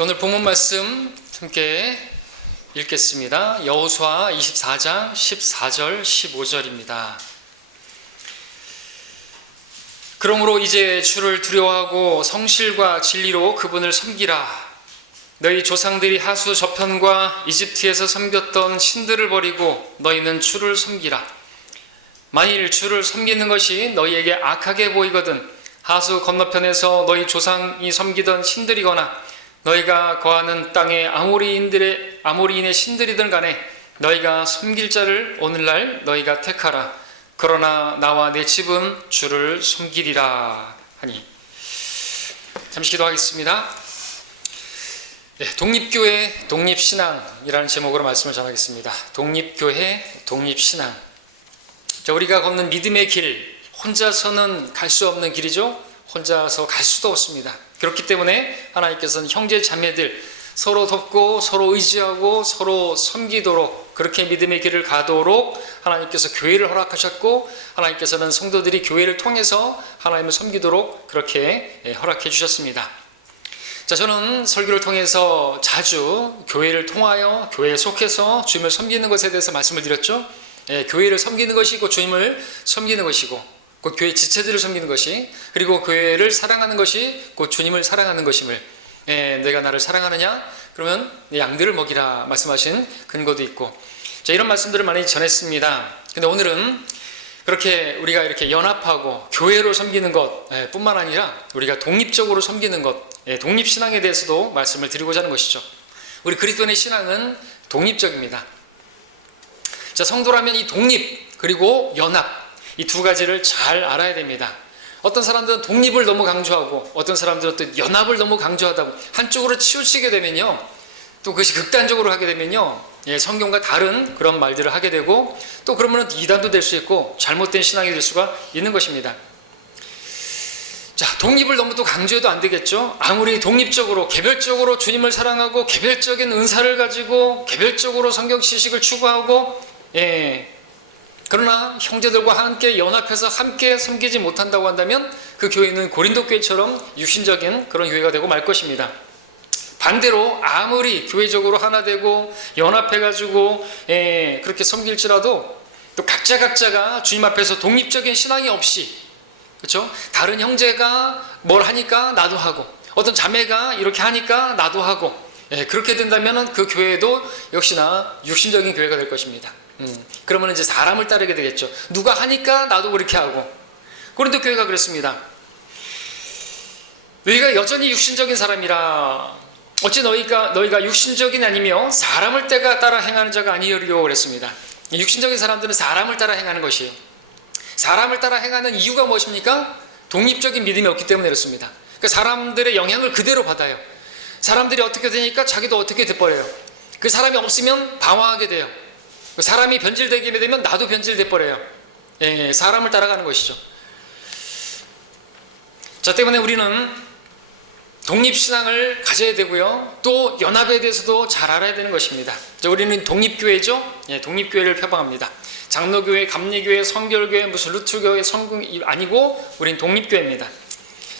오늘 본문 말씀 함께 읽겠습니다. 여호수아 24장 14절 15절입니다. 그러므로 이제 주를 두려워하고 성실과 진리로 그분을 섬기라. 너희 조상들이 하수 저편과 이집트에서 섬겼던 신들을 버리고 너희는 주를 섬기라. 만일 주를 섬기는 것이 너희에게 악하게 보이거든 하수 건너편에서 너희 조상이 섬기던 신들이거나 너희가 거하는 땅의 아모리인의 신들이든 간에 너희가 섬길 자를 오늘날 너희가 택하라. 그러나 나와 내 집은 주를 섬기리라 하니. 잠시 기도하겠습니다. 독립교회 독립신앙이라는 제목으로 말씀을 전하겠습니다. 독립교회 독립신앙. 우리가 걷는 믿음의 길, 혼자서는 갈 수 없는 길이죠. 혼자서 갈 수도 없습니다. 그렇기 때문에 하나님께서는 형제 자매들 서로 돕고 서로 의지하고 서로 섬기도록, 그렇게 믿음의 길을 가도록 하나님께서 교회를 허락하셨고, 하나님께서는 성도들이 교회를 통해서 하나님을 섬기도록 그렇게 허락해 주셨습니다. 저는 설교를 통해서 자주 교회를 통하여 교회에 속해서 주님을 섬기는 것에 대해서 말씀을 드렸죠. 교회를 섬기는 것이 곧 주님을 섬기는 것이고, 곧 교회 지체들을 섬기는 것이, 그리고 교회를 사랑하는 것이 곧 주님을 사랑하는 것임을, 내가 나를 사랑하느냐? 그러면 내 양들을 먹이라 말씀하신 근거도 있고, 이런 말씀들을 많이 전했습니다. 근데 오늘은 그렇게 우리가 이렇게 연합하고 교회로 섬기는 것 뿐만 아니라 우리가 독립적으로 섬기는 것, 독립신앙에 대해서도 말씀을 드리고자 하는 것이죠. 우리 그리스도인의 신앙은 독립적입니다. 성도라면 이 독립 그리고 연합, 이 두 가지를 잘 알아야 됩니다. 어떤 사람들은 독립을 너무 강조하고 어떤 사람들은 또 연합을 너무 강조하다 한쪽으로 치우치게 되면요, 또 그것이 극단적으로 하게 되면요, 성경과 다른 그런 말들을 하게 되고, 또 그러면 이단도 될 수 있고 잘못된 신앙이 될 수가 있는 것입니다. 독립을 너무 또 강조해도 안 되겠죠. 아무리 독립적으로 개별적으로 주님을 사랑하고 개별적인 은사를 가지고 개별적으로 성경 지식을 추구하고, 그러나 형제들과 함께 연합해서 함께 섬기지 못한다고 한다면 그 교회는 고린도 교회처럼 육신적인 그런 교회가 되고 말 것입니다. 반대로 아무리 교회적으로 하나 되고 연합해가지고 그렇게 섬길지라도 또 각자가 주님 앞에서 독립적인 신앙이 없이, 그렇죠? 다른 형제가 뭘 하니까 나도 하고, 어떤 자매가 이렇게 하니까 나도 하고, 그렇게 된다면 그 교회도 역시나 육신적인 교회가 될 것입니다. 그러면 이제 사람을 따르게 되겠죠. 누가 하니까 나도 그렇게 하고. 고린도 교회가 그랬습니다. 너희가 여전히 육신적인 사람이라 어찌 너희가 육신적인 아니며 사람을 따라 행하는 자가 아니려고 그랬습니다. 육신적인 사람들은 사람을 따라 행하는 것이에요. 사람을 따라 행하는 이유가 무엇입니까? 독립적인 믿음이 없기 때문에 그렇습니다. 그러니까 사람들의 영향을 그대로 받아요. 사람들이 어떻게 되니까 자기도 어떻게 돼버려요. 그 사람이 없으면 방황하게 돼요. 사람이 변질되게 되면 나도 변질돼 버려요. 사람을 따라가는 것이죠. 때문에 우리는 독립신앙을 가져야 되고요, 또 연합에 대해서도 잘 알아야 되는 것입니다. 우리는 독립교회죠. 독립교회를 표방합니다. 장로교회, 감리교회, 성결교회, 무슨 루트교회, 성궁이 아니고 우리는 독립교회입니다.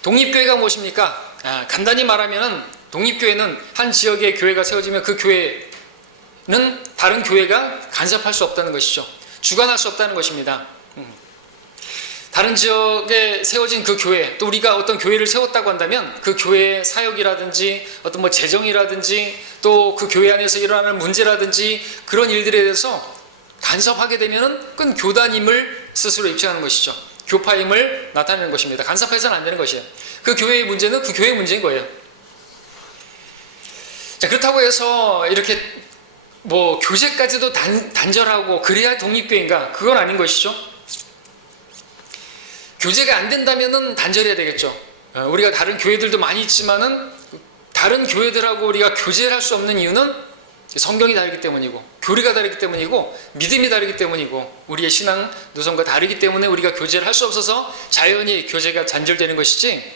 독립교회가 무엇입니까? 간단히 말하면 독립교회는 한 지역에 교회가 세워지면 그 교회는 다른 교회가 간섭할 수 없다는 것이죠. 주관할 수 없다는 것입니다. 다른 지역에 세워진 그 교회, 또 우리가 어떤 교회를 세웠다고 한다면 그 교회의 사역이라든지 어떤 재정이라든지 또 그 교회 안에서 일어나는 문제라든지 그런 일들에 대해서 간섭하게 되면 그건 교단임을 스스로 입증하는 것이죠. 교파임을 나타내는 것입니다. 간섭해서는 안 되는 것이에요. 그 교회의 문제는 그 교회의 문제인 거예요. 그렇다고 해서 이렇게 교제까지도 단절하고 그래야 독립교회인가? 그건 아닌 것이죠. 교제가 안 된다면 단절해야 되겠죠. 우리가 다른 교회들도 많이 있지만은 다른 교회들하고 우리가 교제를 할 수 없는 이유는 성경이 다르기 때문이고 교리가 다르기 때문이고 믿음이 다르기 때문이고 우리의 신앙 노선과 다르기 때문에 우리가 교제를 할 수 없어서 자연히 교제가 단절되는 것이지,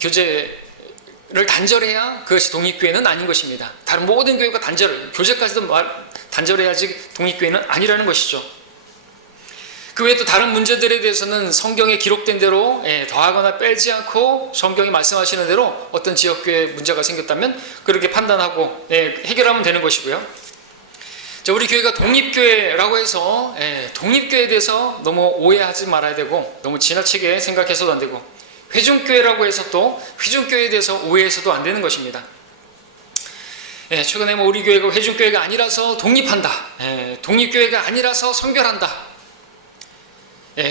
교제를 단절해야 그것이 독립교회는 아닌 것입니다. 다른 모든 교회가 교제까지도 단절해야지 독립교회는 아니라는 것이죠. 그 외에 또 다른 문제들에 대해서는 성경에 기록된 대로 더하거나 빼지 않고 성경이 말씀하시는 대로 어떤 지역교회에 문제가 생겼다면 그렇게 판단하고 해결하면 되는 것이고요. 자, 우리 교회가 독립교회라고 해서 독립교회에 대해서 너무 오해하지 말아야 되고 너무 지나치게 생각해서도 안 되고 회중교회라고 해서 또 회중교회에 대해서 오해해서도 안 되는 것입니다. 최근에 우리 교회가 회중교회가 아니라서 독립한다. 독립교회가 아니라서 성결한다.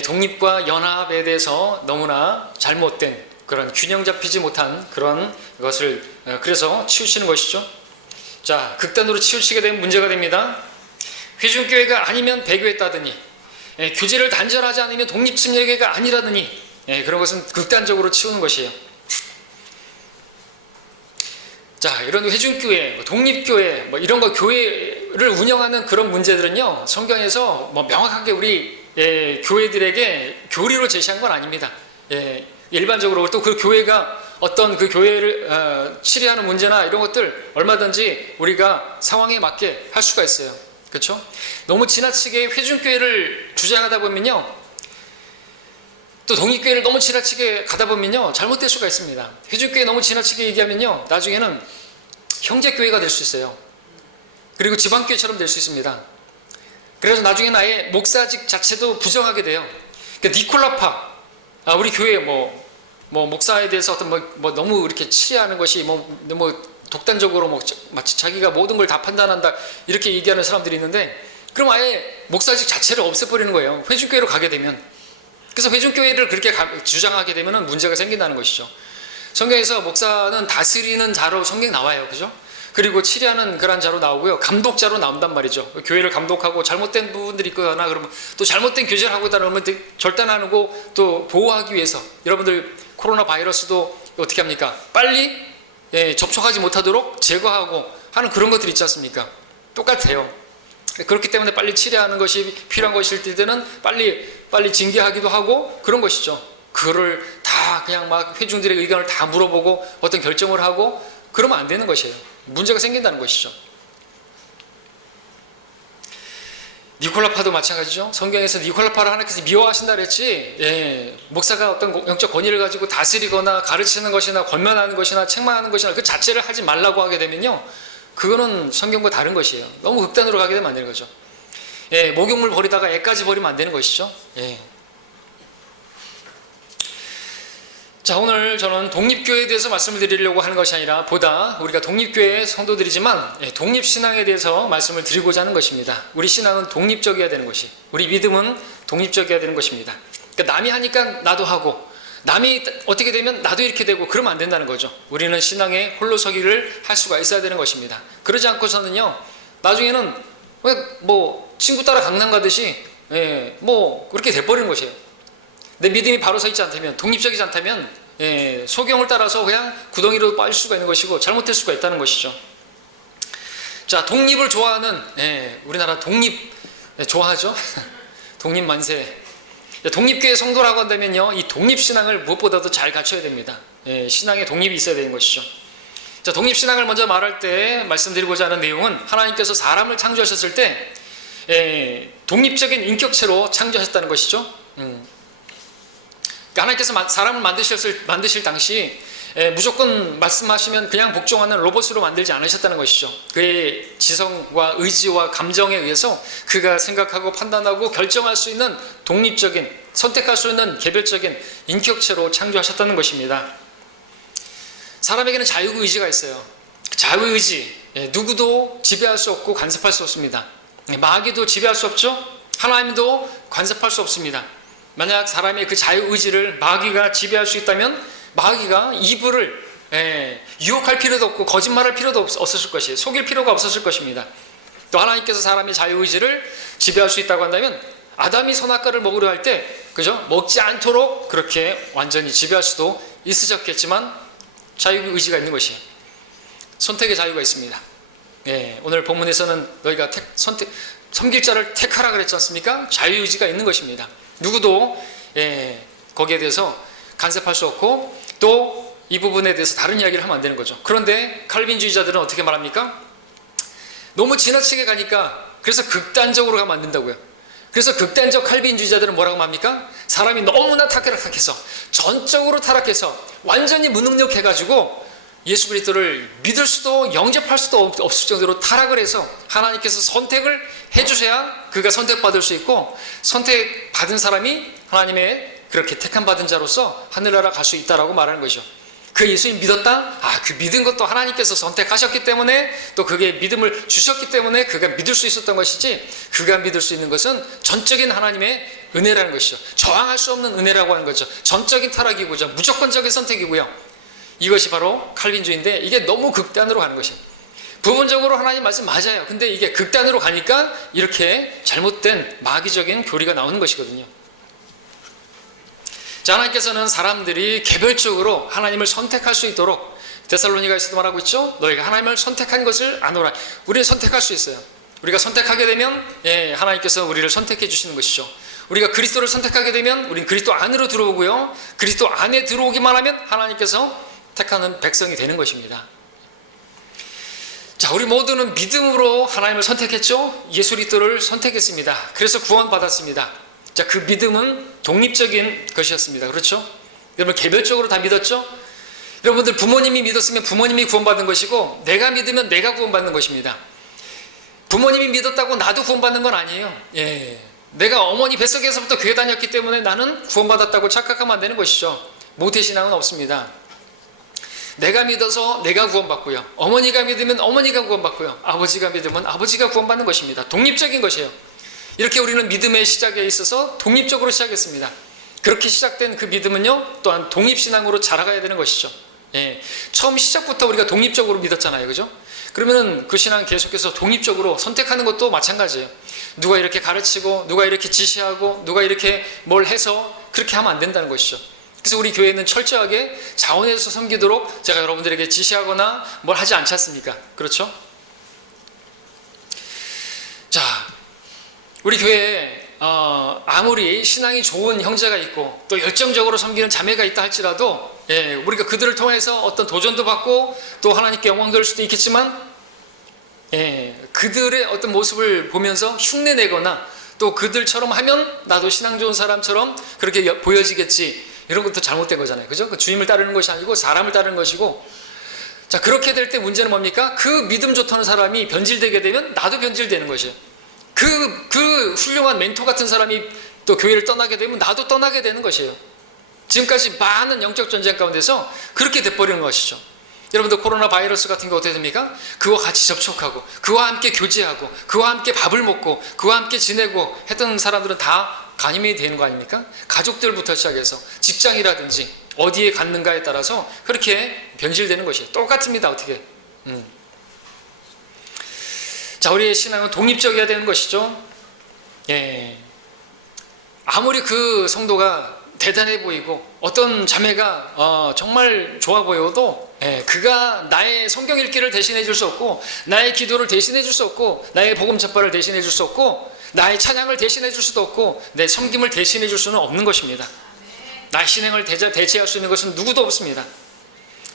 독립과 연합에 대해서 너무나 잘못된 그런 균형 잡히지 못한 그런 것을 그래서 치우치는 것이죠. 자, 극단으로 치우치게 되면 문제가 됩니다. 회중교회가 아니면 배교했다더니 교제를 단절하지 않으면 독립침례교회가 아니라더니 그런 것은 극단적으로 치우는 것이에요. 자, 이런 회중교회, 독립교회 이런 거 교회를 운영하는 그런 문제들은요, 성경에서 명확하게 우리 교회들에게 교리로 제시한 건 아닙니다. 일반적으로 또 그 교회가 어떤 그 교회를 치리하는 문제나 이런 것들 얼마든지 우리가 상황에 맞게 할 수가 있어요. 그렇죠? 너무 지나치게 회중교회를 주장하다 보면요, 또 독립교회를 너무 지나치게 가다 보면요, 잘못될 수가 있습니다. 회중교회 너무 지나치게 얘기하면요, 나중에는 형제교회가 될 수 있어요. 그리고 지방교회처럼 될 수 있습니다. 그래서 나중에는 아예 목사직 자체도 부정하게 돼요. 그러니까 니콜라파, 우리 교회 목사에 대해서 어떤 너무 이렇게 치하하는 것이 독단적으로 마치 자기가 모든 걸 다 판단한다 이렇게 얘기하는 사람들이 있는데, 그럼 아예 목사직 자체를 없애버리는 거예요. 회중교회로 가게 되면. 그래서 회중교회를 그렇게 주장하게 되면 문제가 생긴다는 것이죠. 성경에서 목사는 다스리는 자로 성경에 나와요. 그죠? 그리고 치리하는 그런 자로 나오고요. 감독자로 나온단 말이죠. 교회를 감독하고 잘못된 부분들이 있거나 그러면 또 잘못된 교제를 하고 있다 그러면 절단하고 또 보호하기 위해서 여러분들 코로나 바이러스도 어떻게 합니까? 빨리 접촉하지 못하도록 제거하고 하는 그런 것들이 있지 않습니까? 똑같아요. 그렇기 때문에 빨리 치료하는 것이 필요한 것일 때는 빨리 징계하기도 하고 그런 것이죠. 그거를 다 그냥 막 회중들의 의견을 다 물어보고 어떤 결정을 하고 그러면 안 되는 것이에요. 문제가 생긴다는 것이죠. 니콜라파도 마찬가지죠. 성경에서 니콜라파를 하나님께서 미워하신다 그랬지, 목사가 어떤 영적 권위를 가지고 다스리거나 가르치는 것이나 권면하는 것이나 책망하는 것이나 그 자체를 하지 말라고 하게 되면요, 그거는 성경과 다른 것이에요. 너무 극단으로 가게 되면 안 되는 거죠. 목욕물 버리다가 애까지 버리면 안 되는 것이죠. 자, 오늘 저는 독립교회에 대해서 말씀을 드리려고 하는 것이 아니라 보다 우리가 독립교회의 성도들이지만 독립신앙에 대해서 말씀을 드리고자 하는 것입니다. 우리 신앙은 독립적이어야 되는 것이, 우리 믿음은 독립적이어야 되는 것입니다. 그러니까 남이 하니까 나도 하고 남이 어떻게 되면 나도 이렇게 되고 그러면 안 된다는 거죠. 우리는 신앙에 홀로 서기를 할 수가 있어야 되는 것입니다. 그러지 않고서는요, 나중에는 친구 따라 강남 가듯이 그렇게 돼버리는 것이에요. 내 믿음이 바로 서 있지 않다면, 독립적이지 않다면 소경을 따라서 그냥 구덩이로 빠질 수가 있는 것이고 잘못될 수가 있다는 것이죠. 자, 독립을 좋아하는, 우리나라 독립 좋아하죠? 독립 만세. 독립교회 성도라고 한다면요, 이 독립신앙을 무엇보다도 잘 갖춰야 됩니다. 신앙에 독립이 있어야 되는 것이죠. 자, 독립신앙을 먼저 말할 때 말씀드리고자 하는 내용은 하나님께서 사람을 창조하셨을 때 독립적인 인격체로 창조하셨다는 것이죠. 하나님께서 사람을 만드실 당시 무조건 말씀하시면 그냥 복종하는 로봇으로 만들지 않으셨다는 것이죠. 그의 지성과 의지와 감정에 의해서 그가 생각하고 판단하고 결정할 수 있는 독립적인, 선택할 수 있는 개별적인 인격체로 창조하셨다는 것입니다. 사람에게는 자유의지가 있어요. 자유의지, 누구도 지배할 수 없고 간섭할 수 없습니다. 마귀도 지배할 수 없죠. 하나님도 간섭할 수 없습니다. 만약 사람의 그 자유의지를 마귀가 지배할 수 있다면 마귀가 이불을 유혹할 필요도 없고 거짓말할 필요도 없었을 것이에요. 속일 필요가 없었을 것입니다. 또 하나님께서 사람의 자유의지를 지배할 수 있다고 한다면 아담이 선악과를 먹으려 할 때, 그죠? 먹지 않도록 그렇게 완전히 지배할 수도 있으셨겠지만 자유의지가 있는 것이에요. 선택의 자유가 있습니다. 오늘 본문에서는 너희가 섬길 자를 택하라 그랬지 않습니까? 자유의지가 있는 것입니다. 누구도 거기에 대해서 간섭할 수 없고 또 이 부분에 대해서 다른 이야기를 하면 안 되는 거죠. 그런데 칼빈주의자들은 어떻게 말합니까? 너무 지나치게 가니까 그래서 극단적으로 가면 안 된다고요. 그래서 극단적 칼빈주의자들은 뭐라고 합니까? 사람이 너무나 타락해서, 전적으로 타락해서 완전히 무능력해가지고 예수 그리스도를 믿을 수도 영접할 수도 없을 정도로 타락을 해서 하나님께서 선택을 해주셔야 그가 선택받을 수 있고, 선택받은 사람이 하나님의 그렇게 택함받은 자로서 하늘나라 갈 수 있다라고 말하는 거죠. 그 예수님 믿었다? 그 믿은 것도 하나님께서 선택하셨기 때문에, 또 그게 믿음을 주셨기 때문에 그가 믿을 수 있었던 것이지, 그가 믿을 수 있는 것은 전적인 하나님의 은혜라는 것이죠. 저항할 수 없는 은혜라고 하는 거죠. 전적인 타락이고죠. 무조건적인 선택이고요. 이것이 바로 칼빈주의인데, 이게 너무 극단으로 가는 것이에요. 부분적으로 하나님 말씀 맞아요. 근데 이게 극단으로 가니까 이렇게 잘못된 마귀적인 교리가 나오는 것이거든요. 자, 하나님께서는 사람들이 개별적으로 하나님을 선택할 수 있도록 데살로니가에서도 말하고 있죠. 너희가 하나님을 선택한 것을 아노라. 우리는 선택할 수 있어요. 우리가 선택하게 되면 하나님께서 우리를 선택해 주시는 것이죠. 우리가 그리스도를 선택하게 되면 우리는 그리스도 안으로 들어오고요, 그리스도 안에 들어오기만 하면 하나님께서 택하는 백성이 되는 것입니다. 자, 우리 모두는 믿음으로 하나님을 선택했죠. 예수 그리스도를 선택했습니다. 그래서 구원받았습니다. 자, 그 믿음은 독립적인 것이었습니다. 그렇죠? 여러분 개별적으로 다 믿었죠? 여러분들 부모님이 믿었으면 부모님이 구원받는 것이고, 내가 믿으면 내가 구원받는 것입니다. 부모님이 믿었다고 나도 구원받는 건 아니에요. 내가 어머니 뱃속에서부터 교회 다녔기 때문에 나는 구원받았다고 착각하면 안 되는 것이죠. 모태신앙은 없습니다. 내가 믿어서 내가 구원받고요, 어머니가 믿으면 어머니가 구원받고요, 아버지가 믿으면 아버지가 구원받는 것입니다. 독립적인 것이에요. 이렇게 우리는 믿음의 시작에 있어서 독립적으로 시작했습니다. 그렇게 시작된 그 믿음은요, 또한 독립신앙으로 자라가야 되는 것이죠. 처음 시작부터 우리가 독립적으로 믿었잖아요. 그죠? 그러면 그 신앙 계속해서 독립적으로 선택하는 것도 마찬가지예요. 누가 이렇게 가르치고, 누가 이렇게 지시하고, 누가 이렇게 뭘 해서 그렇게 하면 안 된다는 것이죠. 그래서 우리 교회는 철저하게 자원해서 섬기도록 제가 여러분들에게 지시하거나 뭘 하지 않지 않습니까? 그렇죠? 자, 우리 교회에 아무리 신앙이 좋은 형제가 있고 또 열정적으로 섬기는 자매가 있다 할지라도, 우리가 그들을 통해서 어떤 도전도 받고 또 하나님께 영광 돌릴 수도 있겠지만, 그들의 어떤 모습을 보면서 흉내내거나 또 그들처럼 하면 나도 신앙 좋은 사람처럼 그렇게 보여지겠지, 이런 것도 잘못된 거잖아요. 그죠? 그 주임을 따르는 것이 아니고 사람을 따르는 것이고, 자, 그렇게 될 때 문제는 뭡니까? 그 믿음 좋다는 사람이 변질되게 되면 나도 변질되는 것이에요. 그 훌륭한 멘토 같은 사람이 또 교회를 떠나게 되면 나도 떠나게 되는 것이에요. 지금까지 많은 영적 전쟁 가운데서 그렇게 돼버리는 것이죠. 여러분들 코로나 바이러스 같은 게 어떻게 됩니까? 그와 같이 접촉하고, 그와 함께 교제하고, 그와 함께 밥을 먹고, 그와 함께 지내고 했던 사람들은 다 간염이 되는 거 아닙니까? 가족들부터 시작해서 직장이라든지 어디에 갔는가에 따라서 그렇게 변질되는 것이에요. 똑같습니다. 어떻게? 자, 우리의 신앙은 독립적이어야 되는 것이죠. 아무리 그 성도가 대단해 보이고 어떤 자매가 정말 좋아 보여도, 그가 나의 성경 읽기를 대신해 줄 수 없고, 나의 기도를 대신해 줄 수 없고, 나의 복음 전파를 대신해 줄 수 없고, 나의 찬양을 대신해 줄 수도 없고, 내 섬김을 대신해 줄 수는 없는 것입니다. 나의 신앙을 대체할 수 있는 것은 누구도 없습니다.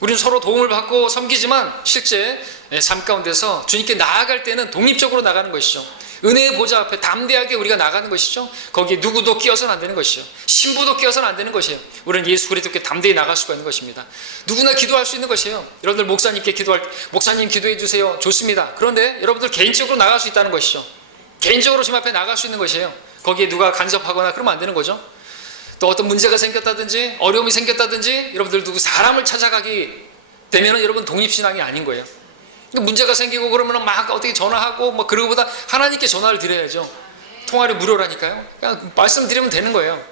우리는 서로 도움을 받고 섬기지만 실제 삶 가운데서 주님께 나아갈 때는 독립적으로 나가는 것이죠. 은혜의 보좌 앞에 담대하게 우리가 나가는 것이죠. 거기에 누구도 끼어서는 안 되는 것이죠. 신부도 끼어서는 안 되는 것이에요. 우리는 예수 그리스도께 담대히 나갈 수가 있는 것입니다. 누구나 기도할 수 있는 것이에요. 여러분들 목사님께 기도할 때 목사님 기도해 주세요. 좋습니다. 그런데 여러분들 개인적으로 나갈 수 있다는 것이죠. 개인적으로 주님 앞에 나갈 수 있는 것이에요. 거기에 누가 간섭하거나 그러면 안 되는 거죠. 또 어떤 문제가 생겼다든지 어려움이 생겼다든지 여러분들 누구 사람을 찾아가기 되면은 여러분 독립신앙이 아닌 거예요. 문제가 생기고 그러면 막 어떻게 전화하고 뭐 그러고보다 하나님께 전화를 드려야죠. 통화료 무료라니까요. 그냥 말씀드리면 되는 거예요.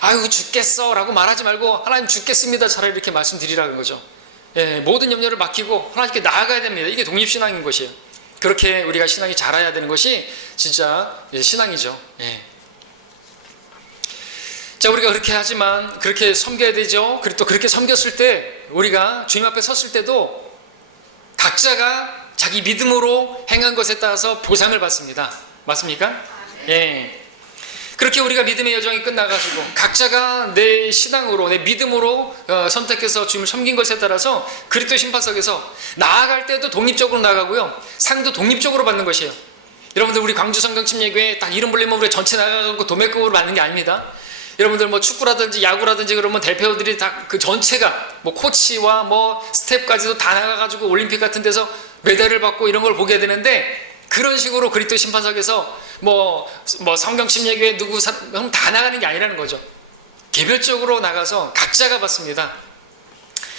아유 죽겠어 라고 말하지 말고 하나님 죽겠습니다 차라리 이렇게 말씀드리라는 거죠. 모든 염려를 맡기고 하나님께 나아가야 됩니다. 이게 독립신앙인 것이에요. 그렇게 우리가 신앙이 자라야 되는 것이 진짜 신앙이죠. 자, 우리가 그렇게 하지만 그렇게 섬겨야 되죠. 그리고 또 그렇게 섬겼을 때 우리가 주님 앞에 섰을 때도 각자가 자기 믿음으로 행한 것에 따라서 보상을 받습니다. 맞습니까? 그렇게 우리가 믿음의 여정이 끝나가지고 각자가 내 신앙으로 내 믿음으로 선택해서 주님을 섬긴 것에 따라서 그리스도 심판석에서 나아갈 때도 독립적으로 나가고요, 상도 독립적으로 받는 것이에요. 여러분들 우리 광주 성경침례교회 딱 이름 불리면 우리 전체 나가고 도매급으로 받는 게 아닙니다. 여러분들 뭐 축구라든지 야구라든지 그러면 대표들이 다 그 전체가 뭐 코치와 뭐 스텝까지도 다 나가가지고 올림픽 같은 데서 메달을 받고 이런 걸 보게 되는데, 그런 식으로 그리스도 심판석에서 뭐 성경침례교회 누구 다 나가는 게 아니라는 거죠. 개별적으로 나가서 각자가 받습니다.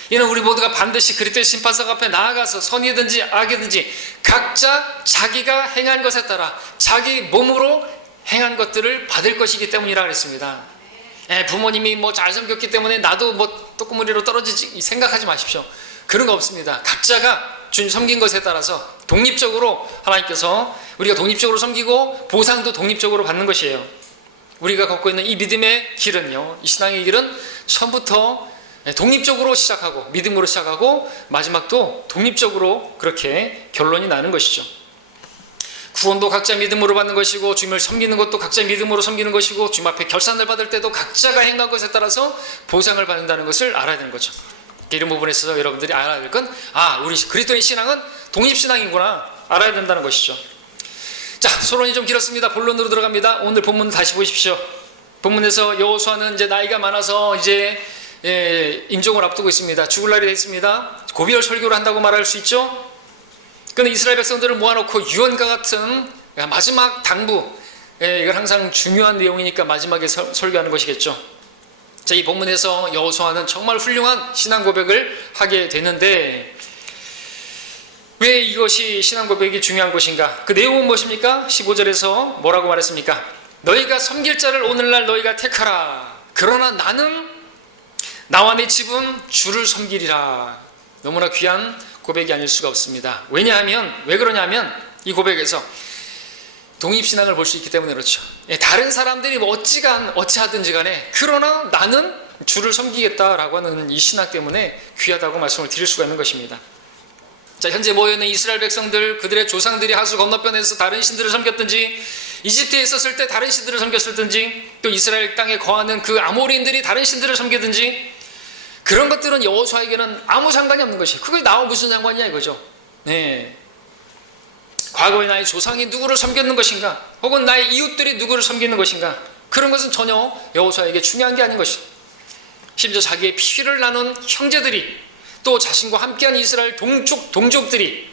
이는 우리 모두가 반드시 그리스도의 심판석 앞에 나아가서 선이든지 악이든지 각자 자기가 행한 것에 따라 자기 몸으로 행한 것들을 받을 것이기 때문이라 그랬습니다. 부모님이 뭐 잘 섬겼기 때문에 나도 뭐 떡고무리로 떨어지지 생각하지 마십시오. 그런 거 없습니다. 각자가 주님 섬긴 것에 따라서 독립적으로 하나님께서 우리가 독립적으로 섬기고 보상도 독립적으로 받는 것이에요. 우리가 걷고 있는 이 믿음의 길은요, 이 신앙의 길은 처음부터 독립적으로 시작하고 믿음으로 시작하고 마지막도 독립적으로 그렇게 결론이 나는 것이죠. 구원도 각자 믿음으로 받는 것이고 주님을 섬기는 것도 각자 믿음으로 섬기는 것이고 주님 앞에 결산을 받을 때도 각자가 행한 것에 따라서 보상을 받는다는 것을 알아야 되는 거죠. 이런 부분에 있어서 여러분들이 알아야 될 건, 우리 그리스도의 신앙은 독립신앙이구나 알아야 된다는 것이죠. 자, 소론이 좀 길었습니다. 본론으로 들어갑니다. 오늘 본문 다시 보십시오. 본문에서 여호수아는 이제 나이가 많아서 이제 임종을 앞두고 있습니다. 죽을 날이 됐습니다. 고비열 설교를 한다고 말할 수 있죠. 그런데 이스라엘 백성들을 모아놓고 유언과 같은 마지막 당부, 이건 항상 중요한 내용이니까 마지막에 설교하는 것이겠죠. 자, 이 본문에서 여호수아는 정말 훌륭한 신앙 고백을 하게 되는데, 왜 이것이 신앙 고백이 중요한 것인가? 그 내용은 무엇입니까? 15절에서 뭐라고 말했습니까? 너희가 섬길 자를 오늘날 너희가 택하라. 그러나 나는 나와 내 집은 주를 섬기리라. 너무나 귀한 고백이 아닐 수가 없습니다. 왜냐하면, 왜 그러냐면 이 고백에서 독립신앙을 볼 수 있기 때문에 그렇죠. 다른 사람들이 뭐 어찌하든지 간에 그러나 나는 주를 섬기겠다라고 하는 이 신앙 때문에 귀하다고 말씀을 드릴 수가 있는 것입니다. 자, 현재 모여있는 이스라엘 백성들, 그들의 조상들이 하수 건너편에서 다른 신들을 섬겼든지, 이집트에 있었을 때 다른 신들을 섬겼을든지, 또 이스라엘 땅에 거하는 그 아모리인들이 다른 신들을 섬기든지, 그런 것들은 여호수아에게는 아무 상관이 없는 것이에요. 그게 나와 무슨 상관이냐 이거죠. 네. 과거에 나의 조상이 누구를 섬겼는 것인가, 혹은 나의 이웃들이 누구를 섬기는 것인가, 그런 것은 전혀 여호수아에게 중요한 게 아닌 것이죠. 심지어 자기의 피를 나눈 형제들이, 또 자신과 함께한 이스라엘 동족들이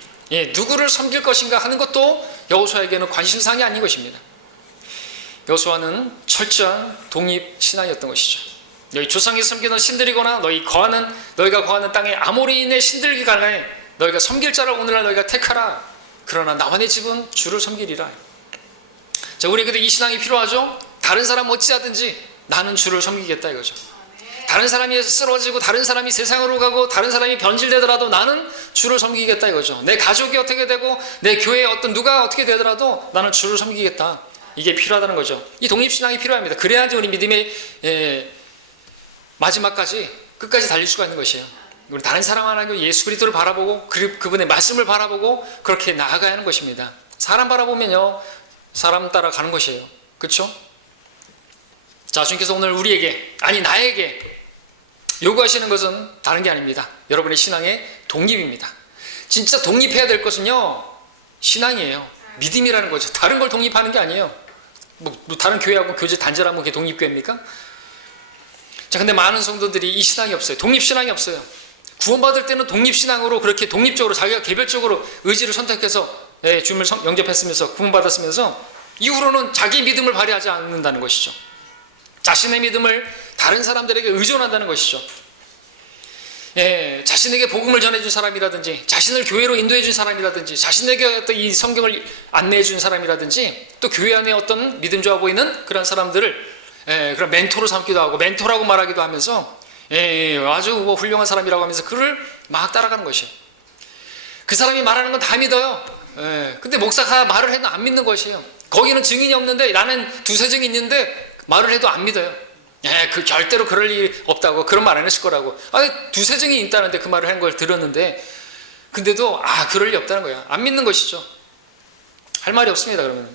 누구를 섬길 것인가 하는 것도 여호수아에게는 관심사항이 아닌 것입니다. 여호수아는 철저한 독립신앙이었던 것이죠. 너희 조상이 섬기는 신들이거나 너희가 거하는 땅의 아모리인의 신들이 간에 너희가 섬길 자를 오늘날 너희가 택하라. 그러나 나와 내 집은 주를 섬기리라. 자, 우리에게도 이 신앙이 필요하죠. 다른 사람 어찌하든지 나는 주를 섬기겠다 이거죠. 다른 사람이 쓰러지고 다른 사람이 세상으로 가고 다른 사람이 변질되더라도 나는 주를 섬기겠다 이거죠. 내 가족이 어떻게 되고 내 교회에 어떤 누가 어떻게 되더라도 나는 주를 섬기겠다. 이게 필요하다는 거죠. 이 독립신앙이 필요합니다. 그래야지 우리 믿음의 마지막까지 끝까지 달릴 수가 있는 것이에요. 우리 다른 사람 하나님 예수 그리스도를 바라보고 그분의 말씀을 바라보고 그렇게 나아가야 하는 것입니다. 사람 바라보면요, 사람 따라 가는 것이에요. 그렇죠? 자, 주님께서 오늘 우리에게, 아니 나에게 요구하시는 것은 다른 게 아닙니다. 여러분의 신앙의 독립입니다. 진짜 독립해야 될 것은요, 신앙이에요. 믿음이라는 거죠. 다른 걸 독립하는 게 아니에요. 뭐 다른 교회하고 교제 단절하면 그게 독립교회입니까? 자, 근데 많은 성도들이 이 신앙이 없어요. 독립신앙이 없어요. 구원받을 때는 독립신앙으로 그렇게 독립적으로 자기가 개별적으로 의지를 선택해서 주님을 영접했으면서 구원받았으면서 이후로는 자기 믿음을 발휘하지 않는다는 것이죠. 자신의 믿음을 다른 사람들에게 의존한다는 것이죠. 자신에게 복음을 전해준 사람이라든지, 자신을 교회로 인도해준 사람이라든지, 자신에게 어떤 이 성경을 안내해준 사람이라든지, 또 교회 안에 어떤 믿음 좋아 보이는 그런 사람들을 그런 멘토로 삼기도 하고, 멘토라고 말하기도 하면서 아주 뭐 훌륭한 사람이라고 하면서 그를 막 따라가는 것이에요. 그 사람이 말하는 건 다 믿어요. 근데 목사가 말을 해도 안 믿는 것이에요. 거기는 증인이 없는데 나는 두세 증이 있는데 말을 해도 안 믿어요. 그 절대로 그럴 일이 없다고, 그런 말 안 했을 거라고. 아니, 두세 증이 있다는데 그 말을 한 걸 들었는데, 근데도 그럴 리 없다는 거야. 안 믿는 것이죠. 할 말이 없습니다. 그러면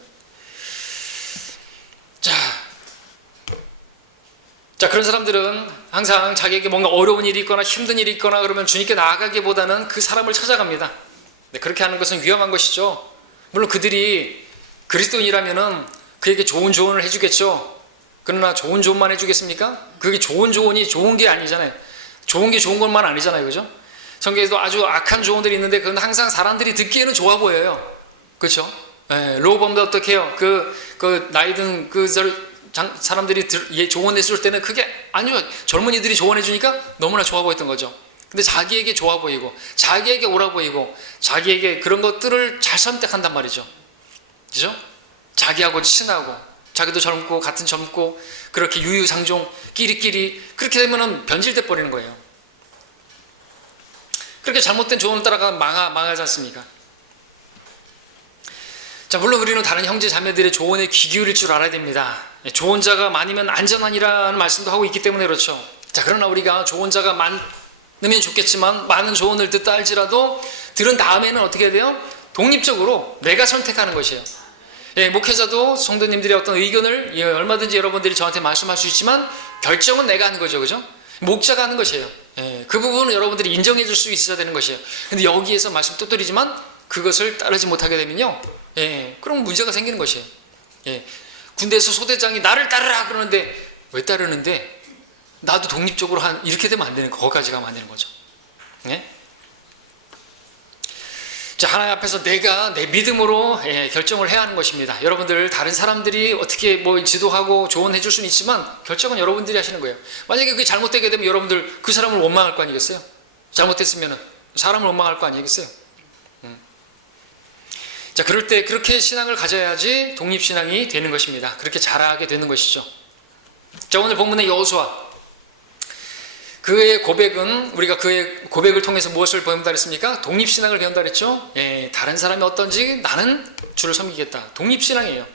자, 그런 사람들은 항상 자기에게 뭔가 어려운 일이 있거나 힘든 일이 있거나 그러면 주님께 나아가기보다는 그 사람을 찾아갑니다. 그렇게 하는 것은 위험한 것이죠. 물론 그들이 그리스도인이라면은 그에게 좋은 조언을 해주겠죠. 그러나 좋은 조언만 해주겠습니까? 그게 좋은 조언이 좋은 게 아니잖아요. 좋은 게 좋은 것만 아니잖아요. 그죠? 성경에도 아주 악한 조언들이 있는데 그건 항상 사람들이 듣기에는 좋아 보여요. 그렇죠? 로범도 어떻게 해요? 그 나이 든 사람들이 조언했을 때는 그게 아니요. 젊은이들이 조언해 주니까 너무나 좋아 보였던 거죠. 근데 자기에게 좋아 보이고 자기에게 옳아 보이고 자기에게 그런 것들을 잘 선택한단 말이죠. 그죠? 자기하고 친하고 자기도 젊고 같은 젊고 그렇게 유유상종 끼리끼리 그렇게 되면은 변질돼 버리는 거예요. 그렇게 잘못된 조언을 따라가 망하지 않습니까? 자, 물론 우리는 다른 형제 자매들의 조언에 귀 기울일 줄 알아야 됩니다. 조언자가 많으면 안전하니라는 말씀도 하고 있기 때문에 그렇죠. 자, 그러나 우리가 조언자가 많으면 좋겠지만 많은 조언을 듣다 할지라도 들은 다음에는 어떻게 해야 돼요? 독립적으로 내가 선택하는 것이에요. 목회자도 성도님들의 어떤 의견을 얼마든지 여러분들이 저한테 말씀할 수 있지만 결정은 내가 하는 거죠. 그죠? 목자가 하는 것이에요. 그 부분은 여러분들이 인정해 줄 수 있어야 되는 것이에요. 근데 여기에서 말씀 또 드리지만 그것을 따르지 못하게 되면요. 그럼 문제가 생기는 것이에요. 군대에서 소대장이 나를 따르라 그러는데 왜 따르는데 나도 독립적으로 이렇게 되면 안 되는 거. 거기까지 가면 안 되는 거죠. 자, 하나님 앞에서 내가 내 믿음으로 결정을 해야 하는 것입니다. 여러분들 다른 사람들이 어떻게 뭐 지도하고 조언해 줄 수는 있지만 결정은 여러분들이 하시는 거예요. 만약에 그게 잘못되게 되면 여러분들 그 사람을 원망할 거 아니겠어요? 잘못됐으면 사람을 원망할 거 아니겠어요? 자, 그럴 때 그렇게 신앙을 가져야지 독립신앙이 되는 것입니다. 그렇게 자라게 되는 것이죠. 자, 오늘 본문의 여호수아, 그의 고백은 우리가 그의 고백을 통해서 무엇을 배운다 그랬습니까? 독립신앙을 배운다 그랬죠. 다른 사람이 어떤지 나는 주를 섬기겠다. 독립신앙이에요.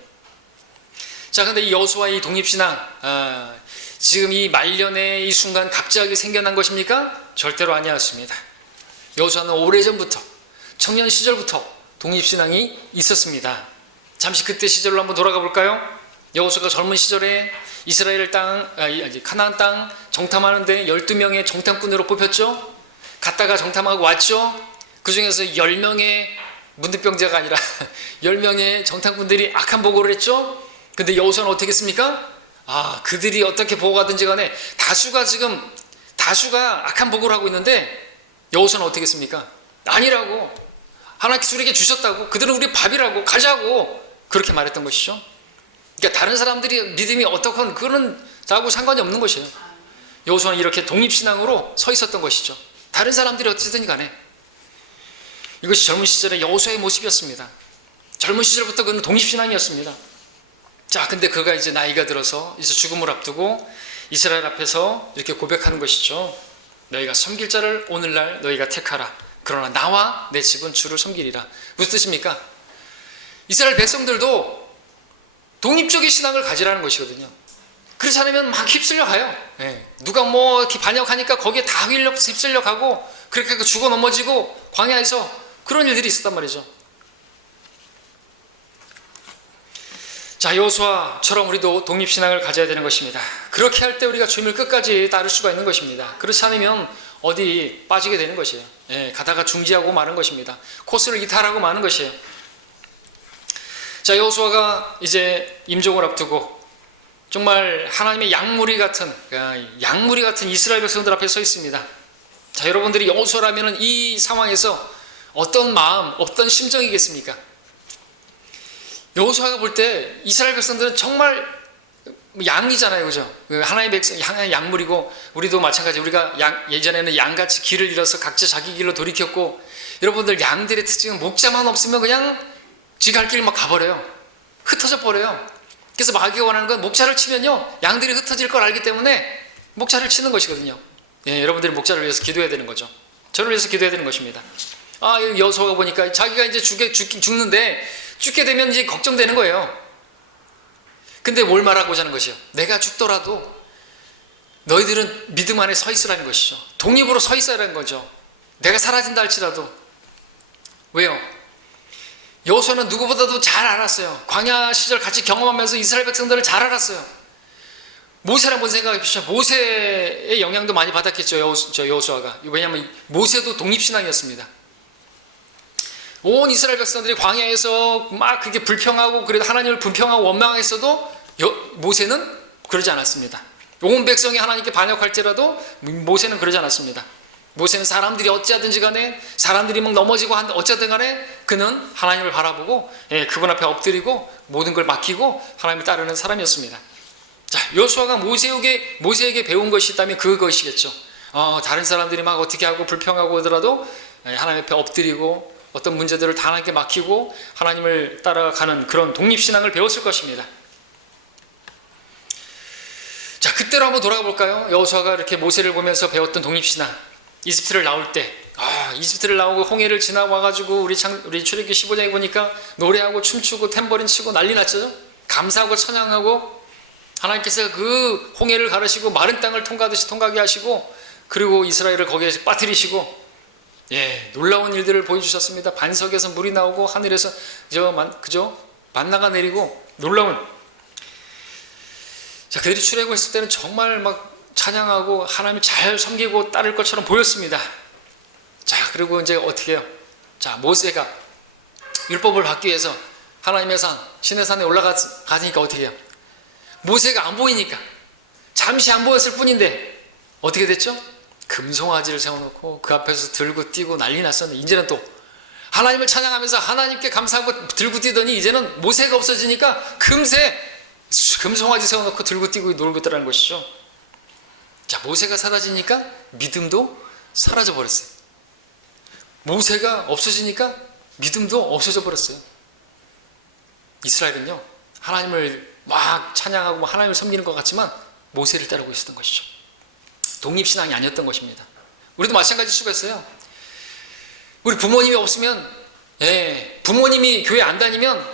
자, 근데 이 여호수아의 이 독립신앙, 지금 이 말년의 이 순간 갑자기 생겨난 것입니까? 절대로 아니었습니다. 여호수아는 오래전부터 청년 시절부터 독립신앙이 있었습니다. 잠시 그때 시절로 한번 돌아가 볼까요? 여호수아가 젊은 시절에 이스라엘 땅, 가나안 땅 정탐하는데 12명의 정탐꾼으로 뽑혔죠. 갔다가 정탐하고 왔죠. 그 중에서 10명의 문득병자가 아니라 10명의 정탐꾼들이 악한 보고를 했죠. 근데 여호수아는 어떻게 했습니까? 그들이 어떻게 보고하든지 간에 다수가 악한 보고를 하고 있는데 여호수아는 어떻게 했습니까? 아니라고. 하나님께서 우리에게 주셨다고, 그들은 우리 밥이라고, 가자고 그렇게 말했던 것이죠. 그러니까 다른 사람들이 믿음이 어떻건 그거는 자하고 상관이 없는 것이에요. 여호수아는 이렇게 독립신앙으로 서 있었던 것이죠. 다른 사람들이 어찌든 간에. 이것이 젊은 시절의 여호수아의 모습이었습니다. 젊은 시절부터 그는 독립신앙이었습니다. 자, 근데 그가 이제 나이가 들어서 이제 죽음을 앞두고 이스라엘 앞에서 이렇게 고백하는 것이죠. 너희가 섬길 자를 오늘날 너희가 택하라. 그러나 나와 내 집은 주를 섬기리라. 무슨 뜻입니까? 이스라엘 백성들도 독립적인 신앙을 가지라는 것이거든요. 그렇지 않으면 막 휩쓸려 가요. 누가 뭐 이렇게 반역하니까 거기에 다 휩쓸려 가고 그렇게 죽어 넘어지고 광야에서 그런 일들이 있었단 말이죠. 자, 여호수아처럼 우리도 독립신앙을 가져야 되는 것입니다. 그렇게 할 때 우리가 주님을 끝까지 따를 수가 있는 것입니다. 그렇지 않으면 어디 빠지게 되는 것이에요. 가다가 중지하고 마는 것입니다. 코스를 이탈하고 마는 것이에요. 자, 여호수아가 이제 임종을 앞두고 정말 하나님의 양무리 같은 이스라엘 백성들 앞에 서 있습니다. 자, 여러분들이 여호수아라면 이 상황에서 어떤 마음, 어떤 심정이겠습니까? 여호수아가 볼 때 이스라엘 백성들은 정말 양이잖아요, 그죠? 하나님의 백성, 하나님의 양물이고 우리도 마찬가지. 우리가 예전에는 양같이 길을 잃어서 각자 자기 길로 돌이켰고, 여러분들 양들의 특징은 목자만 없으면 그냥 지 갈 길 막 가버려요. 흩어져 버려요. 그래서 마귀가 원하는 건 목자를 치면요 양들이 흩어질 걸 알기 때문에 목자를 치는 것이거든요. 여러분들이 목자를 위해서 기도해야 되는 거죠. 저를 위해서 기도해야 되는 것입니다. 여호수아가 보니까 자기가 이제 죽는데 죽게 되면 이제 걱정되는 거예요. 근데 뭘 말하고자 하는 것이요? 내가 죽더라도 너희들은 믿음 안에 서 있으라는 것이죠. 독립으로 서 있어야라는 거죠. 내가 사라진다 할지라도. 왜요? 여호수아는 누구보다도 잘 알았어요. 광야 시절 같이 경험하면서 이스라엘 백성들을 잘 알았어요. 모세를 한번 생각해 보시죠. 모세의 영향도 많이 받았겠죠, 여호수아가. 왜냐하면 모세도 독립신앙이었습니다. 온 이스라엘 백성들이 광야에서 막 그게 불평하고 그래도 하나님을 불평하고 원망했어도 모세는 그러지 않았습니다. 온 백성이 하나님께 반역할지라도 모세는 그러지 않았습니다. 모세는 사람들이 어찌하든지 간에, 사람들이 막 넘어지고 어찌하든 간에 그는 하나님을 바라보고 그분 앞에 엎드리고 모든 걸 맡기고 하나님을 따르는 사람이었습니다. 자, 여호수아가 모세에게 배운 것이 있다면 그것이겠죠. 다른 사람들이 막 어떻게 하고 불평하고 하더라도 하나님 앞에 엎드리고 어떤 문제들을 다 하나님께 맡기고 하나님을 따라가는 그런 독립신앙을 배웠을 것입니다. 자, 그때로 한번 돌아가 볼까요? 여호수아가 이렇게 모세를 보면서 배웠던 독립신앙. 이집트를 나올 때, 이집트를 나오고 홍해를 지나와가지고 우리 출애굽기 15장에 보니까 노래하고 춤추고 탬버린 치고 난리 났죠. 감사하고 찬양하고 하나님께서 그 홍해를 가르시고 마른 땅을 통과하듯이 통과하게 하시고 그리고 이스라엘을 거기에 빠뜨리시고 놀라운 일들을 보여주셨습니다. 반석에서 물이 나오고 하늘에서 만나가 내리고 놀라운. 자, 그들이 출애굽했을 때는 정말 막 찬양하고 하나님을 잘 섬기고 따를 것처럼 보였습니다. 자, 그리고 이제 어떻게 해요? 자, 모세가 율법을 받기 위해서 하나님의 산, 시내 산에 올라가니까 어떻게 해요? 모세가 안 보이니까, 잠시 안 보였을 뿐인데 어떻게 됐죠? 금송아지를 세워놓고 그 앞에서 들고 뛰고 난리 났었는데 이제는 또 하나님을 찬양하면서 하나님께 감사하고 들고 뛰더니 이제는 모세가 없어지니까 금세 금송아지 세워놓고 들고 뛰고 놀고 있더라는 것이죠. 자, 모세가 사라지니까 믿음도 사라져 버렸어요. 모세가 없어지니까 믿음도 없어져 버렸어요. 이스라엘은요, 하나님을 막 찬양하고 하나님을 섬기는 것 같지만 모세를 따르고 있었던 것이죠. 독립신앙이 아니었던 것입니다. 우리도 마찬가지일 수가 있어요. 우리 부모님이 없으면, 부모님이 교회 안 다니면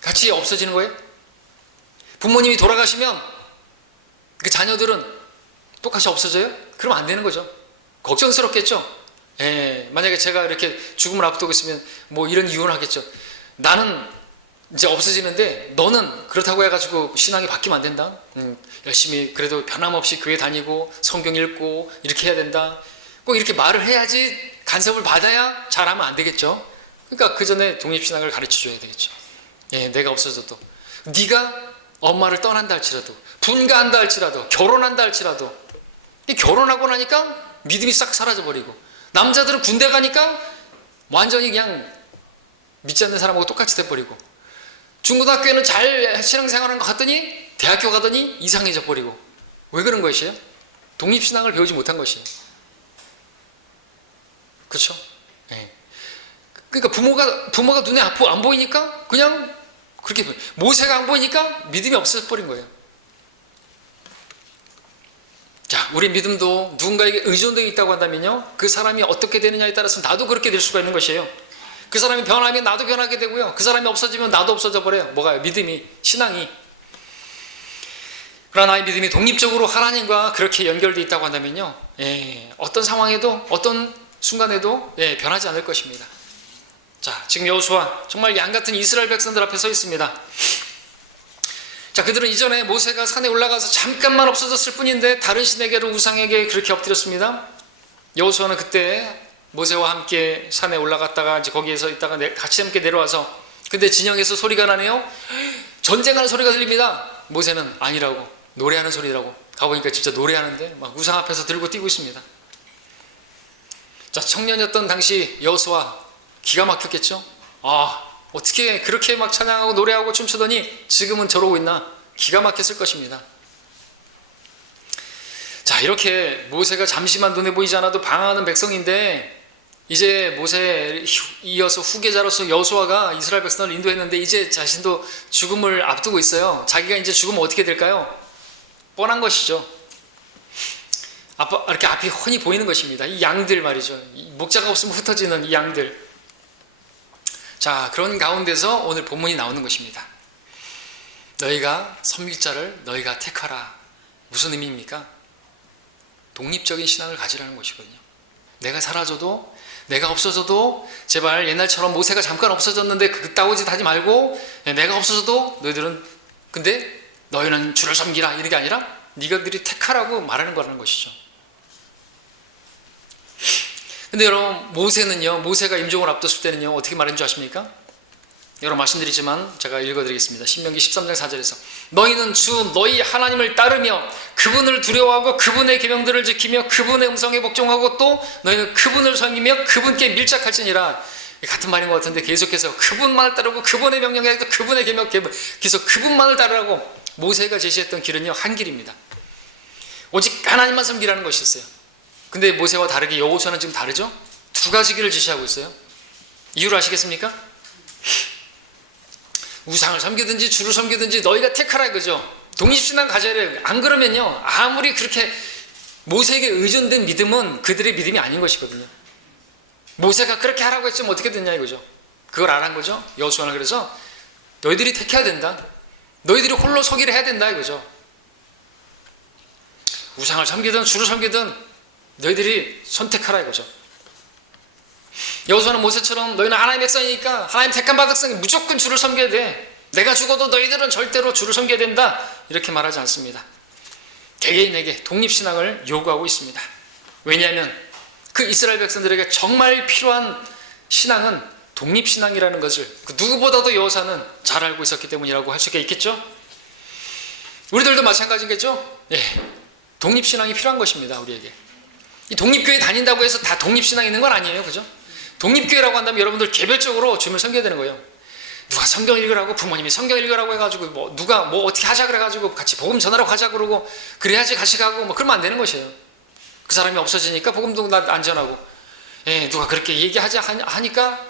같이 없어지는 거예요. 부모님이 돌아가시면 그 자녀들은 똑같이 없어져요? 그러면 안 되는 거죠. 걱정스럽겠죠. 만약에 제가 이렇게 죽음을 앞두고 있으면 뭐 이런 이유는 하겠죠. 나는 이제 없어지는데 너는 그렇다고 해가지고 신앙이 바뀌면 안 된다. 열심히 그래도 변함없이 교회 다니고 성경 읽고 이렇게 해야 된다. 꼭 이렇게 말을 해야지 간섭을 받아야 잘하면 안 되겠죠. 그러니까 그 전에 독립신앙을 가르쳐 줘야 되겠죠. 내가 없어져도, 네가 엄마를 떠난다 할지라도, 분가한다 할지라도, 결혼한다 할지라도, 결혼하고 나니까 믿음이 싹 사라져버리고, 남자들은 군대 가니까 완전히 그냥 믿지 않는 사람하고 똑같이 돼버리고, 중고등학교에는 잘 신앙생활하는 것 같더니 대학교 가더니 이상해져 버리고. 왜 그런 것이에요? 독립신앙을 배우지 못한 것이에요. 그렇죠? 그러니까 부모가 눈에 안 보이니까 그냥 그렇게, 모세가 안 보이니까 믿음이 없어져 버린 거예요. 자, 우리 믿음도 누군가에게 의존되어 있다고 한다면요, 그 사람이 어떻게 되느냐에 따라서 나도 그렇게 될 수가 있는 것이에요. 그 사람이 변하면 나도 변하게 되고요, 그 사람이 없어지면 나도 없어져 버려요. 뭐가요? 믿음이, 신앙이. 그러나 나의 믿음이 독립적으로 하나님과 그렇게 연결되어 있다고 한다면요, 어떤 상황에도 어떤 순간에도 변하지 않을 것입니다. 자, 지금 여호수아 정말 양같은 이스라엘 백성들 앞에 서 있습니다. 자, 그들은 이전에 모세가 산에 올라가서 잠깐만 없어졌을 뿐인데 다른 신에게로, 우상에게 그렇게 엎드렸습니다. 여호수아는 그때 모세와 함께 산에 올라갔다가 이제 거기에서 있다가 같이 함께 내려와서, 근데 진영에서 소리가 나네요. 전쟁하는 소리가 들립니다. 모세는 아니라고, 노래하는 소리라고. 가보니까 진짜 노래하는데 막 우상 앞에서 들고 뛰고 있습니다. 자, 청년이었던 당시 여호수아 기가 막혔겠죠. 어떻게 그렇게 막 찬양하고 노래하고 춤추더니 지금은 저러고 있나. 기가 막혔을 것입니다. 자, 이렇게 모세가 잠시만 눈에 보이지 않아도 방황하는 백성인데, 이제 모세에 이어서 후계자로서 여호수아가 이스라엘 백성을 인도했는데 이제 자신도 죽음을 앞두고 있어요. 자기가 이제 죽으면 어떻게 될까요? 뻔한 것이죠. 이렇게 앞이 훤히 보이는 것입니다. 이 양들 말이죠. 목자가 없으면 흩어지는 이 양들. 자, 그런 가운데서 오늘 본문이 나오는 것입니다. 너희가 섬길 자를 너희가 택하라. 무슨 의미입니까? 독립적인 신앙을 가지라는 것이거든요. 내가 사라져도, 내가 없어져도, 제발 옛날처럼 모세가 잠깐 없어졌는데 그따구 짓 하지 말고, 내가 없어져도 너희들은, 근데 너희는 주를 섬기라, 이런 게 아니라 네가들이 택하라고 말하는 거라는 것이죠. 근데 여러분, 모세가 임종을 앞뒀을 때는요, 어떻게 말한 줄 아십니까? 여러 말씀드리지만 제가 읽어드리겠습니다. 신명기 13장 4절에서 너희는 주 너희 하나님을 따르며 그분을 두려워하고 그분의 계명들을 지키며 그분의 음성에 복종하고 또 너희는 그분을 섬기며 그분께 밀착할지니라. 같은 말인 것 같은데 계속해서 그분만을 따르고 그분의 명령에 그분의 계명 계속 그분만을 따르라고 모세가 제시했던 길은요, 한 길입니다. 오직 하나님만 섬기라는 것이었어요. 근데 모세와 다르게 여호수아는 지금 다르죠? 두 가지 길을 제시하고 있어요. 이유를 아시겠습니까? 우상을 섬기든지 주를 섬기든지 너희가 택하라 이거죠. 독립신앙 가져야 돼요. 안 그러면요, 아무리 그렇게 모세에게 의존된 믿음은 그들의 믿음이 아닌 것이거든요. 모세가 그렇게 하라고 했지만 어떻게 됐냐 이거죠. 그걸 안 한 거죠. 여호수아는 그래서 너희들이 택해야 된다. 너희들이 홀로 서기를 해야 된다 이거죠. 우상을 섬기든 주를 섬기든 너희들이 선택하라 이거죠. 여호수아는 모세처럼 너희는 하나님의 백성이니까 하나님 택한 백성이 무조건 주를 섬겨야 돼. 내가 죽어도 너희들은 절대로 주를 섬겨야 된다. 이렇게 말하지 않습니다. 개개인에게 독립신앙을 요구하고 있습니다. 왜냐하면 그 이스라엘 백성들에게 정말 필요한 신앙은 독립신앙이라는 것을 누구보다도 여호수아는 잘 알고 있었기 때문이라고 할 수가 있겠죠. 우리들도 마찬가지겠죠. 독립신앙이 필요한 것입니다. 우리에게 이 독립교회 다닌다고 해서 다 독립신앙 있는 건 아니에요. 그죠? 독립교회라고 한다면 여러분들 개별적으로 주님을 섬겨야 되는 거예요. 누가 성경 읽으라고, 부모님이 성경 읽으라고 해가지고 누가 어떻게 하자 그래가지고 같이 복음 전하러 가자 그러고 그래야지 같이 가고 그러면 안 되는 것이에요. 그 사람이 없어지니까 복음도 안 전하고, 누가 그렇게 얘기하자 하니까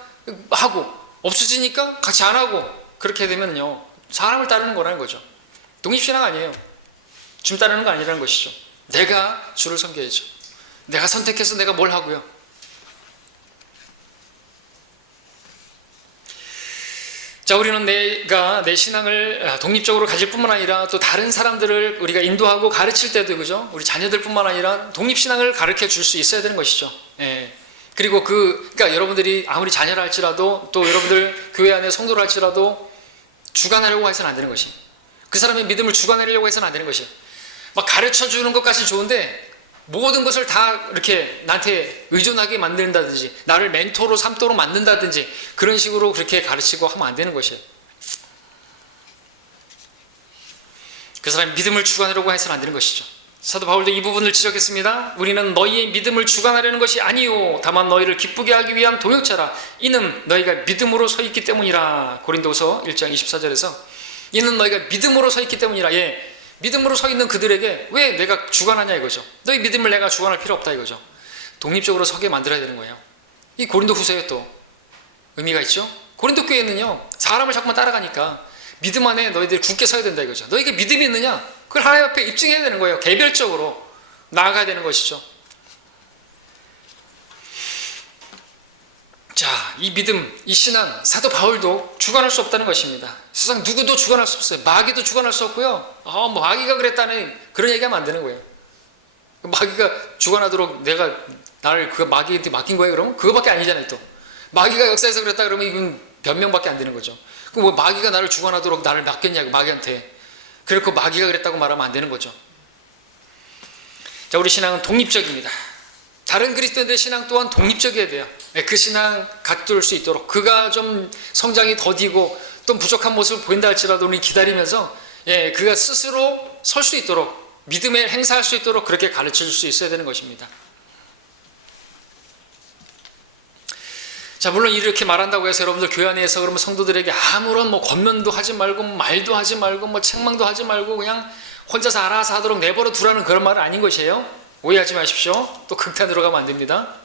하고, 없어지니까 같이 안 하고, 그렇게 되면요, 사람을 따르는 거라는 거죠. 독립신앙 아니에요. 주님 따르는 거 아니라는 것이죠. 내가 주를 섬겨야죠. 내가 선택해서 내가 뭘 하고요. 자, 우리는 내 신앙을 독립적으로 가질 뿐만 아니라 또 다른 사람들을 우리가 인도하고 가르칠 때도, 그죠? 우리 자녀들 뿐만 아니라 독립신앙을 가르쳐 줄 수 있어야 되는 것이죠. 그리고 그러니까 여러분들이 아무리 자녀라 할지라도 또 여러분들 교회 안에 성도를 할지라도 주관하려고 해서는 안 되는 것이. 그 사람의 믿음을 주관하려고 해서는 안 되는 것이. 막 가르쳐 주는 것까지 좋은데 모든 것을 다 이렇게 나한테 의존하게 만든다든지 나를 멘토로 삼도록 만든다든지 그런 식으로 그렇게 가르치고 하면 안 되는 것이에요. 그 사람의 믿음을 주관하려고 해서는 안 되는 것이죠. 사도 바울도 이 부분을 지적했습니다. 우리는 너희의 믿음을 주관하려는 것이 아니요 다만 너희를 기쁘게 하기 위한 동역자라. 이는 너희가 믿음으로 서 있기 때문이라. 고린도후서 1장 24절에서 이는 너희가 믿음으로 서 있기 때문이라. 믿음으로 서 있는 그들에게 왜 내가 주관하냐 이거죠. 너희 믿음을 내가 주관할 필요 없다 이거죠. 독립적으로 서게 만들어야 되는 거예요. 이 고린도 후서에 또 의미가 있죠. 고린도 교회는요, 사람을 자꾸만 따라가니까 믿음 안에 너희들이 굳게 서야 된다 이거죠. 너희에게 믿음이 있느냐? 그걸 하나님 앞에 입증해야 되는 거예요. 개별적으로 나아가야 되는 것이죠. 자, 이 믿음, 이 신앙, 사도 바울도 주관할 수 없다는 것입니다. 세상 누구도 주관할 수 없어요. 마귀도 주관할 수 없고요. 마귀가 그랬다는 그런 얘기하면 안 되는 거예요. 마귀가 주관하도록 나를 그 마귀한테 맡긴 거예요. 그러면 그거밖에 아니잖아요. 또 마귀가 역사에서 그랬다 그러면 이건 변명밖에 안 되는 거죠. 그럼 마귀가 나를 주관하도록 나를 맡겼냐고 마귀한테. 그래서 마귀가 그랬다고 말하면 안 되는 거죠. 자, 우리 신앙은 독립적입니다. 다른 그리스도인들의 신앙 또한 독립적이어야 돼요. 그 신앙 갖돌 수 있도록 그가 좀 성장이 더디고 또 부족한 모습을 보인다 할지라도 우리 기다리면서 그가 스스로 설 수 있도록 믿음을 행사할 수 있도록 그렇게 가르쳐 줄 수 있어야 되는 것입니다. 자, 물론 이렇게 말한다고 해서 여러분들 교회 안에서 그러면 성도들에게 아무런 권면도 하지 말고 말도 하지 말고 책망도 하지 말고 그냥 혼자서 알아서 하도록 내버려 두라는 그런 말은 아닌 것이에요. 오해하지 마십시오. 또 극단으로 가면 안 됩니다.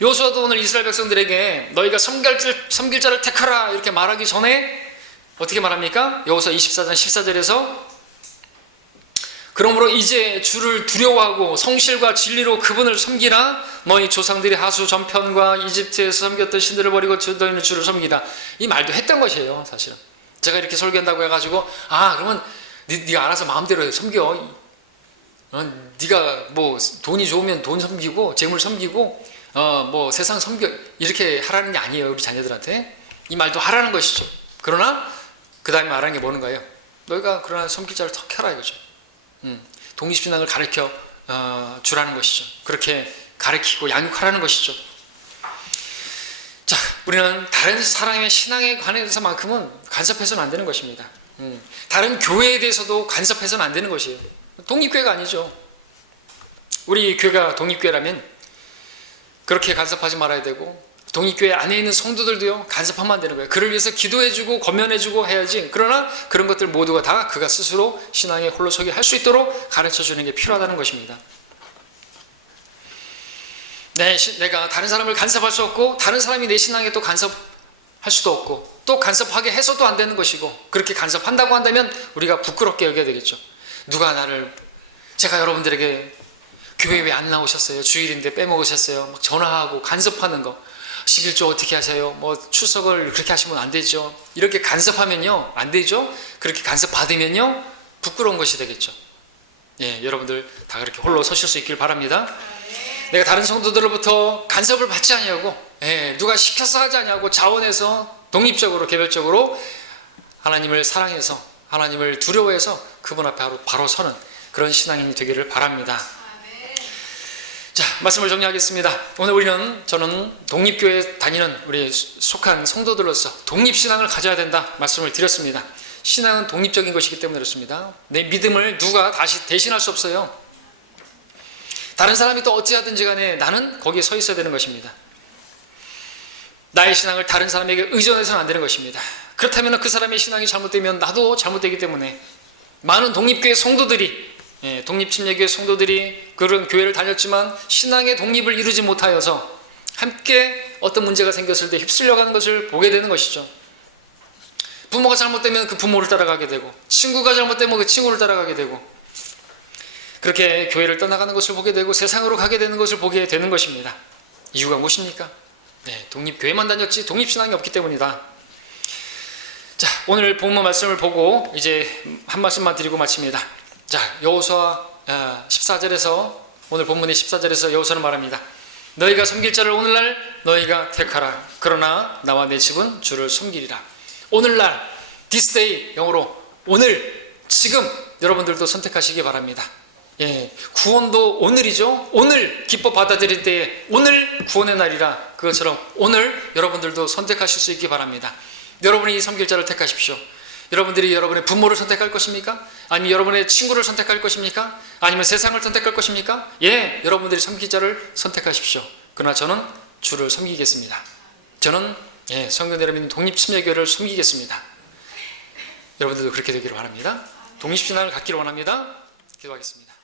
여호수아도 오늘 이스라엘 백성들에게 너희가 섬길 자를 택하라 이렇게 말하기 전에 어떻게 말합니까? 여호수아 24장 14절에서 그러므로 이제 주를 두려워하고 성실과 진리로 그분을 섬기라. 너희 조상들이 하수 전편과 이집트에서 섬겼던 신들을 버리고 너희는 주를 섬기라. 이 말도 했던 것이에요. 사실은 제가 이렇게 설교한다고 해가지고 그러면 네가 알아서 마음대로 섬겨. 네가 돈이 좋으면 돈 섬기고 재물 섬기고 세상 섬겨 이렇게 하라는 게 아니에요. 우리 자녀들한테 이 말도 하라는 것이죠. 그러나 그 다음에 말하는 게 뭐는가요? 너희가 그러나 섬길 자를 택하라 이거죠. 독립신앙을 가르쳐 주라는 것이죠. 그렇게 가르치고 양육하라는 것이죠. 자, 우리는 다른 사람의 신앙에 관해서만큼은 간섭해서는 안 되는 것입니다. 다른 교회에 대해서도 간섭해서는 안 되는 것이에요. 독립교회가 아니죠. 우리 교회가 독립교회라면 그렇게 간섭하지 말아야 되고, 독립교회 안에 있는 성도들도요, 간섭하면 안 되는 거예요. 그를 위해서 기도해주고 권면해주고 해야지. 그러나 그런 것들 모두가 다 그가 스스로 신앙에 홀로 서게 할 수 있도록 가르쳐주는 게 필요하다는 것입니다. 내가 다른 사람을 간섭할 수 없고, 다른 사람이 내 신앙에 또 간섭할 수도 없고, 또 간섭하게 해서도 안 되는 것이고, 그렇게 간섭한다고 한다면 우리가 부끄럽게 여겨야 되겠죠. 제가 여러분들에게 교회 왜 안 나오셨어요? 주일인데 빼먹으셨어요? 막 전화하고 간섭하는 거, 11조 어떻게 하세요? 뭐 출석을 그렇게 하시면 안 되죠. 이렇게 간섭하면요, 안 되죠. 그렇게 간섭 받으면요, 부끄러운 것이 되겠죠. 예, 여러분들 다 그렇게 홀로 서실 수 있길 바랍니다. 내가 다른 성도들로부터 간섭을 받지 아니하고, 누가 시켜서 하지 아니하고 자원해서 독립적으로 개별적으로 하나님을 사랑해서, 하나님을 두려워해서 그분 앞에 바로 서는 그런 신앙인이 되기를 바랍니다. 자, 말씀을 정리하겠습니다. 오늘 저는 독립교회에 다니는 우리 속한 성도들로서 독립신앙을 가져야 된다 말씀을 드렸습니다. 신앙은 독립적인 것이기 때문에 그렇습니다. 내 믿음을 누가 다시 대신할 수 없어요. 다른 사람이 또 어찌하든지 간에 나는 거기에 서 있어야 되는 것입니다. 나의 신앙을 다른 사람에게 의존해서는 안 되는 것입니다. 그렇다면 그 사람의 신앙이 잘못되면 나도 잘못되기 때문에 많은 독립교회 성도들이, 독립침례교회 성도들이 그런 교회를 다녔지만 신앙의 독립을 이루지 못하여서 함께 어떤 문제가 생겼을 때 휩쓸려가는 것을 보게 되는 것이죠. 부모가 잘못되면 그 부모를 따라가게 되고, 친구가 잘못되면 그 친구를 따라가게 되고, 그렇게 교회를 떠나가는 것을 보게 되고 세상으로 가게 되는 것을 보게 되는 것입니다. 이유가 무엇입니까? 독립교회만 다녔지 독립신앙이 없기 때문이다. 자, 오늘 본문 말씀을 보고 이제 한 말씀만 드리고 마칩니다. 자, 여호수아 14절에서, 오늘 본문의 14절에서 여호수아는 말합니다. 너희가 섬길 자를 오늘날 너희가 택하라. 그러나 나와 내 집은 주를 섬기리라. 오늘날, this day, 영어로 오늘, 지금 여러분들도 선택하시기 바랍니다. 구원도 오늘이죠. 오늘 기뻐 받아들일 때에 오늘 구원의 날이라, 그것처럼 오늘 여러분들도 선택하실 수 있기 바랍니다. 여러분이 섬길 자를 택하십시오. 여러분들이 여러분의 부모를 선택할 것입니까? 아니면 여러분의 친구를 선택할 것입니까? 아니면 세상을 선택할 것입니까? 여러분들이 섬길 자를 선택하십시오. 그러나 저는 주를 섬기겠습니다. 저는 성경대로 믿는 독립침례교회를 섬기겠습니다. 여러분들도 그렇게 되기를 바랍니다. 독립신앙을 갖기를 원합니다. 기도하겠습니다.